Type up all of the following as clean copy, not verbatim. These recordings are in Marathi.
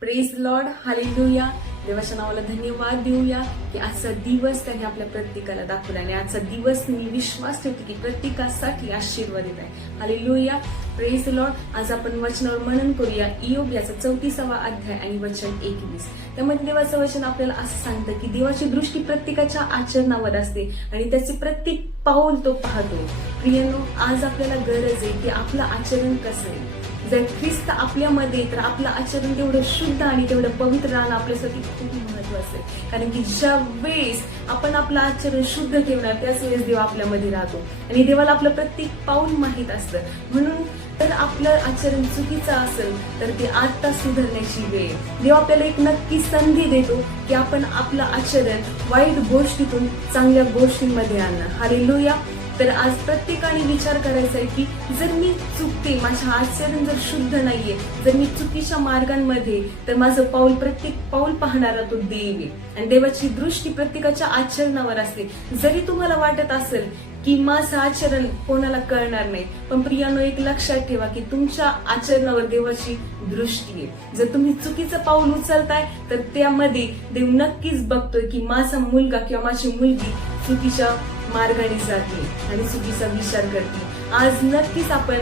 Praise Lord, hallelujah. देवाच्या नावाला धन्यवाद देऊया की आजचा दिवस त्याने आपल्या प्रत्येकाला दाखवला आणि आजचा दिवस मी विश्वास ठेवते की प्रत्येकासाठी आशीर्वादित आहे. Hallelujah, praise Lord. आज आपण वचनावर मनन करूया. इयोब याचा 34वा अध्याय आणि वचन 21. त्यामध्ये देवाचं वचन आपल्याला असं सांगतं की देवाची दृष्टी प्रत्येकाच्या आचरणावर असते आणि त्याचे प्रत्येक पाऊल तो पाहतो. प्रियनो, आज आपल्याला गरज आहे की आपलं आचरण कसं आहे. जर ख्रिस्त आपल्यामध्ये, तर आपलं आचरण तेवढं शुद्ध आणि तेवढं पवित्र राहणं आपल्यासाठी खूप महत्वाचं आहे. कारण की ज्या वेळेस आपण आपलं आचरण शुद्ध ठेवणार त्याच वेळेस देव आपल्यामध्ये राहतो आणि देवाला आपलं प्रत्येक पाऊल माहीत असतं. म्हणून जर आपलं आचरण चुकीचं असेल तर ते आता सुधारण्याची वेळ. देव आपल्याला एक नक्की संधी देतो की आपण आपलं आचरण वाईट गोष्टीतून चांगल्या गोष्टींमध्ये आणणं. हालेलुया. तर आज प्रत्येकाने विचार करायचा आहे की जर मी चुकते, माझं आचरण जर शुद्ध नाहीये, जर मी चुकीच्या मार्गांमध्ये, तर माझं प्रत्येक पाऊल पाहणारा तो देव आहे आणि देवाची दृष्टी प्रत्येकाच्या आचरणावर असते. जरी तुम्हाला वाटत असेल की माझं आचरण कोणाला कळणार नाही, पण प्रियानो, एक लक्षात ठेवा की तुमच्या आचरणावर देवाची दृष्टी आहे. जर तुम्ही चुकीचं पाऊल उचलताय तर त्यामध्ये देव नक्कीच बघतोय की माझा मुलगा किंवा माझी मुलगी चुकीच्या मार्गाने जाते आणि चुकीचा विचार करते. आज नक्कीच आपण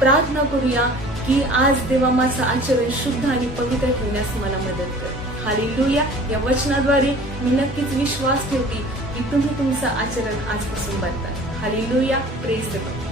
प्रार्थना करूया की आज देवा माझं आचरण शुद्ध आणि पवित्र ठेवण्यास मला मदत कर. हालेलुया. या वचनाद्वारे मी नक्कीच विश्वास ठेवते की तुम्ही तुमचं आचरण आजपासून बदला. हालेलुया. Praise the Lord.